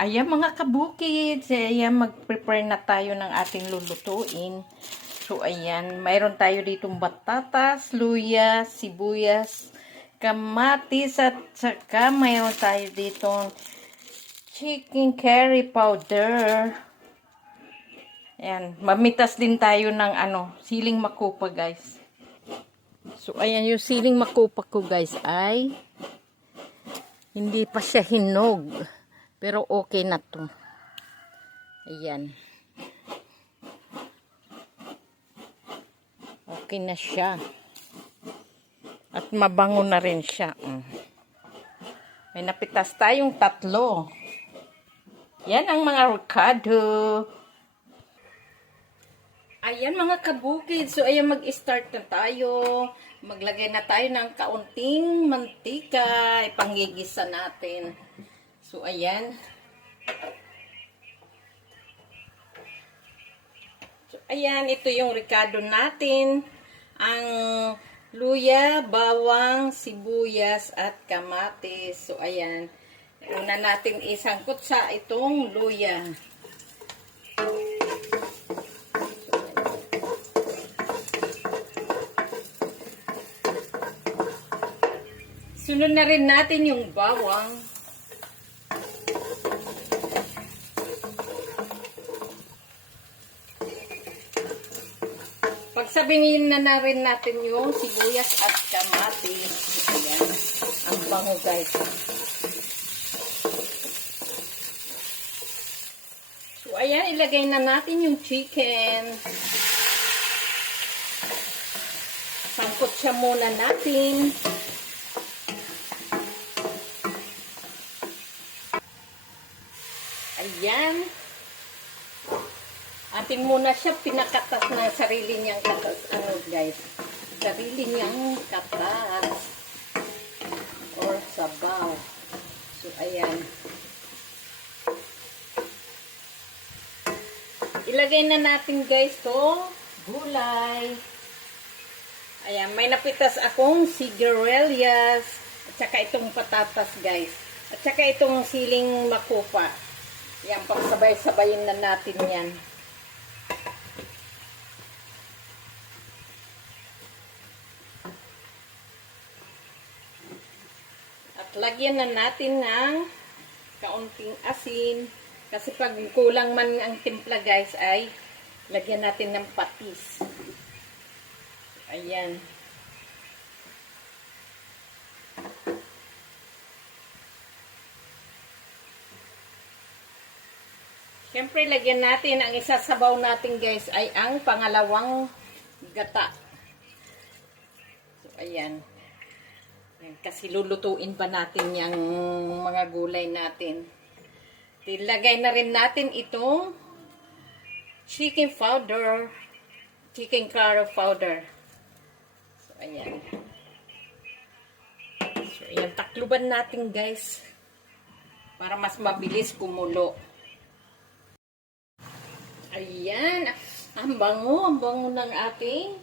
Ayan mga kabukid, ayan mag-prepare na tayo ng ating lulutuin. So ayan, mayroon tayo ditong batatas, luya, sibuyas, kamatis at saka mayroon tayo ditong chicken curry powder. Ayan, mamitas din tayo ng ano, siling makupa guys. So ayan yung siling makupa ko guys ay hindi pa siya hinog. Pero okay na to. Ayan. Okay na siya. At mabango na rin siya. Mm. May napitas tayong tatlo. Yan ang mga ricado. Ayan mga kabukid. So ayan mag-start na tayo. Maglagay na tayo ng kaunting mantika. Ipanggigisa natin. So, ayan. So, ayan, ito yung ricado natin. Ang luya, bawang, sibuyas, at kamatis. So, ayan. Una natin isangkot sa itong luya. Sunod na rin natin yung bawang. Pagsabihin na na rin natin yung sibuyas at kamatis. Ayan. Ang bango guys. So ayan, ilagay na natin yung chicken. Sangkot siya muna natin. Ayan. Atin muna siya pinakatas na sarili niyang katas. Ano guys? Sarili niyang katas. Or sabaw. So, ayan. Ilagay na natin guys to gulay. Ayan, may napitas akong sigarilyas. At saka itong patatas guys. At saka itong siling makupa. Yan, pagsabay-sabayin na natin yan. Lagyan na natin ng kaunting asin. Kasi pag kulang man ang timpla guys ay lagyan natin ng patis. Ayan. Siyempre, lagyan natin, ang isasabaw natin guys ay ang pangalawang gata. So, ayan. Kasi lulutuin pa natin yung mga gulay natin. Tilagay na rin natin itong chicken powder. Chicken curry powder. So, ayan. So, ayan. Takluban natin guys. Para mas mabilis kumulo. Ayan. Ang bango. Ang bango ng ating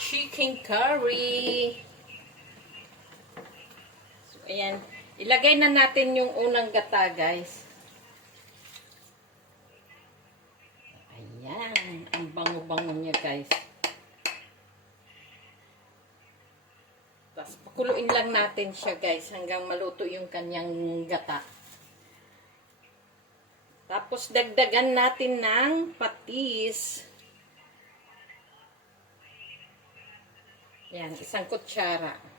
chicken curry. Ayan. Ilagay na natin yung unang gata, guys. Ayan. Ang bango-bango niya, guys. Tapos, pakuluin lang natin siya, guys, hanggang maluto yung kanyang gata. Tapos, dagdagan natin ng patis. Yan, isang kutsara.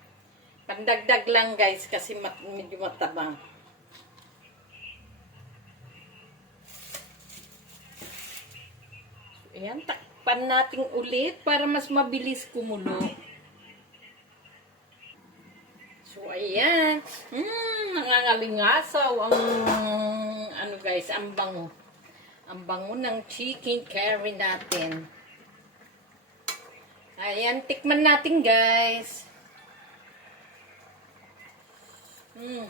Pandagdag lang guys kasi mat medyo matabang. So, ayan, takpan natin ulit para mas mabilis kumulo. So, ayan. Hmm, nangangalingasaw ang, ano guys, ang bango. Ang bango ng chicken curry natin. Ayan, tikman natin guys. Hmm.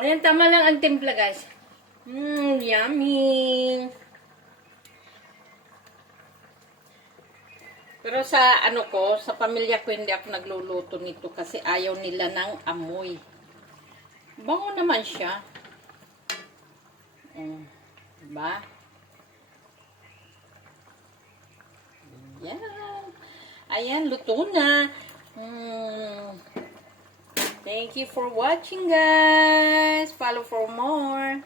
Ayan, tama lang ang timpla guys. Hmm, yummy. Pero sa ano ko, sa pamilya ko hindi ako nagluluto nito kasi ayaw nila ng amoy. Bango naman siya. Mm. Diba? Ayan. Ayan, luto na. Mm. Thank you for watching, guys. Follow for more.